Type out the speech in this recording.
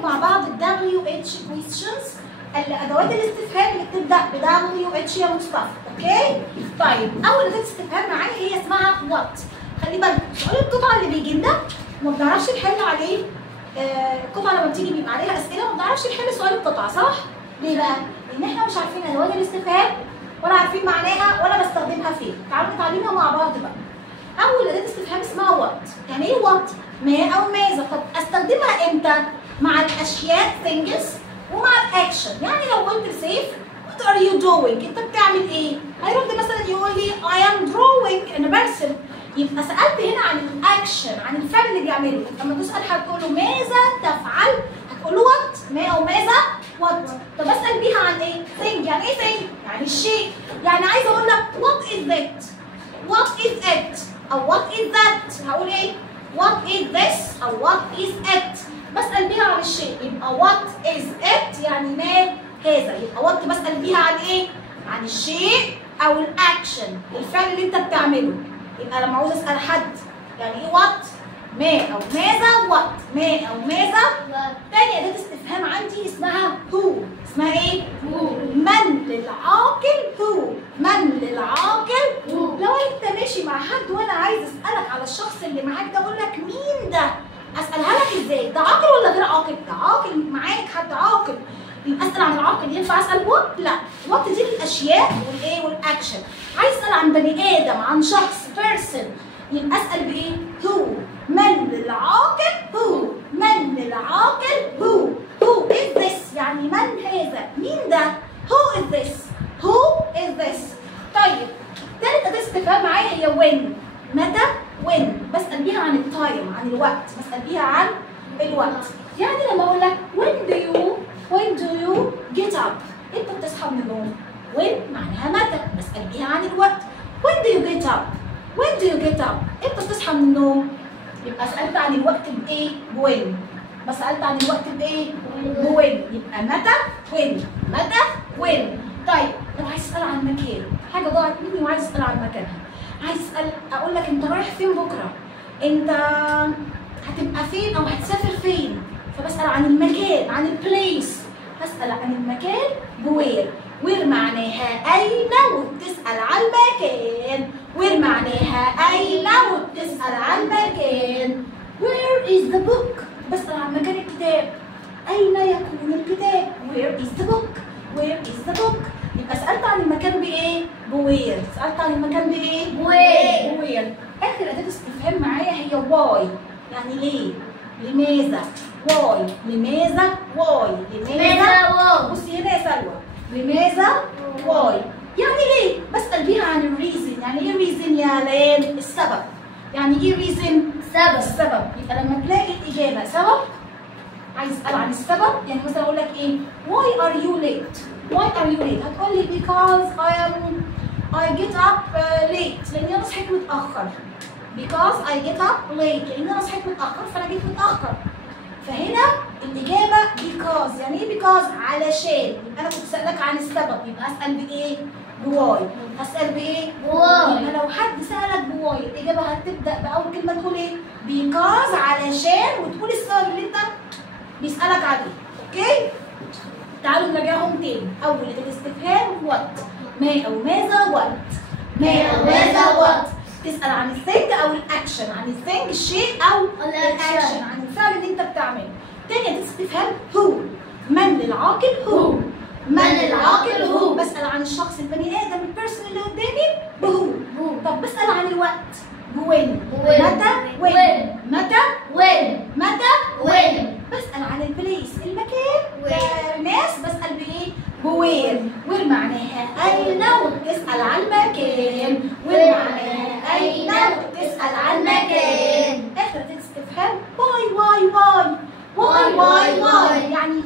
هنعالج مع بعض ال WH questions، الادوات الاستفهام اللي بتبدا ب WH يا مصطفى. اوكي؟ طيب اول اداه استفهام معايا هي اسمها what. خلي بالك سؤال القطعه اللي بيجي لنا ما بنعرفش نحل عليه. القطعه لما بتيجي بيبقى عليها اسئله ما بنعرفش نحل سؤال القطعه، صح؟ ليه بقى؟ لان احنا مش عارفين ادوات الاستفهام ولا عارفين معناها ولا بستخدمها فين. تعالوا نتعلمها مع بعض بقى. اول اداه استفهام اسمها وات. يعني ايه وات؟ ما او ماذا. طب استخدمها امتى؟ مع الاشياء things ومع الاكشن. يعني لو قلت لسيف what are you doing؟ انت بتعمل ايه؟ هيرد مثلا يقول لي I am drawing، انا برسم. يبقى سالت هنا عن الاكشن، عن الفعل اللي بيعمله. لما تسال حد تقول له ماذا تفعل؟ هتقول له وات. ما او ماذا وات. طب اسال بيها عن ايه؟ thing. يعني ايه thing؟ يعني الشيء. يعني عايزه اقول لك what is that؟ what is it؟ او what is that؟ هقول ايه؟ what is this او what is it؟ بسأل بيها عن الشيء. يبقى what is it يعني ما هذا. يبقى what بسأل بيها عن ايه؟ عن الشيء او الاكشن، الفعل اللي انت بتعمله. يبقى لما عاوز اسأل حد يعني ايه what؟ ما او ماذا what. ما او ماذا. تاني اداة استفهام عندي اسمها who. اسمها ايه؟ who. من للعاقل who. من للعاقل who. لو انت ماشي مع حد وانا عايز اسالك على الشخص اللي معاك ده، اقول لك مين ده؟ اسالها لك ازاي؟ ده عاقل ولا غير عاقل؟ ده عاقل، معاك حد عاقل. يبقى اسال عن العاقل. ينفع اسال وات؟ لا. وات دي الاشياء والايه والاكشن. عايز اسال عن بني ادم، عن شخص بيرسون، يبقى اسال بايه؟ هو. من للعاقل هو. من للعاقل هو. Who is this؟ يعني من هذا؟ مين ده؟ Who is this؟ Who is this؟ طيب تالت أداة استفهام معايا هي when. متى؟ when. بسأل بيها عن التايم، عن الوقت. بسأل بيها عن الوقت. يعني لما أقول لك when do you get up؟ أنت بتصحى من النوم. when معناها متى، بسأل بيها عن الوقت. when do you get up؟ when do you get up؟ أنت بتصحى من النوم. يبقى سألت عن الوقت بإيه؟ when. بس سألت عن الوقت بإيه؟ بوين. يبقى متى؟ وين. متى؟ وين. طيب لو عايز أسأل عن مكان، حاجة ضاعت مني وعايز أسأل عن مكانها. عايز أسأل أقول لك أنت رايح فين بكرة؟ أنت هتبقى فين أو هتسافر فين؟ فبسأل عن المكان، عن البليس. بسأل عن المكان بوير. وير معناها أين وبتسأل عن المكان. وير معناها أين وبتسأل عن المكان. Where is the book؟ بسأل عن مكان الكتاب. أين يكون الكتاب؟ Where is the book؟ Where is the book؟ يبقى سألت عن المكان بإيه؟ بوير. سألت عن المكان بإيه؟ بوير. آخر أداة استفهام معايا هي why. يعني ليه؟ لماذا؟ why. لماذا؟ why. لماذا؟ why. بصي هنا يا سلوى. لماذا؟ why. يعني ليه؟ بسأل بيها عن الريزن. يعني إيه ريزن يا لان؟ السبب. يعني إيه ريزن؟ السبب. يبقى لما تلاقي الإجابة سبب، عايز أسأل عن السبب. يعني مثلا أقول لك إيه؟ Why are you late؟ Why are you late؟ هتقول لي because I get up late. لأني أنا صحيت متأخر. Because I get up late. لأني أنا صحيت متأخر فأنا جيت متأخر. فهنا الإجابة because. يعني إيه because؟ علشان. يبقى أنا كنت سألك عن السبب، يبقى أسأل بإيه؟ بواي. هسأل بإيه؟ بواي. يبقى لو حد سألك بواي الإجابة هتبدأ بأول كلمة تقول إيه؟ because علشان، وتقول السبب اللي أنت بيسألك عليه. أوكي؟ تعالوا نراجعهم تاني. أول الاستفهام what. ما أو ماذا what. ما أو ماذا what. تسأل عن الثينج أو الأكشن. عن الثينج الشيء أو الأكشن، عن الفعل اللي أنت بتعمله. تاني الاستفهام who. من للعاقل who. من العاقل هو. بسأل عن الشخص البني آدم البيرسون اللي قدامي بهو. طب بسأل عن الوقت بوين. متى؟ وين. متى؟ وين. متى؟ وين. بسأل عن البليس المكان والناس. بسأل بإيه؟ بوير. وير معناها أين وبتسأل عن مكان. وير معناها أين وبتسأل عن مكان. آخر استفهام واي. واي. يعني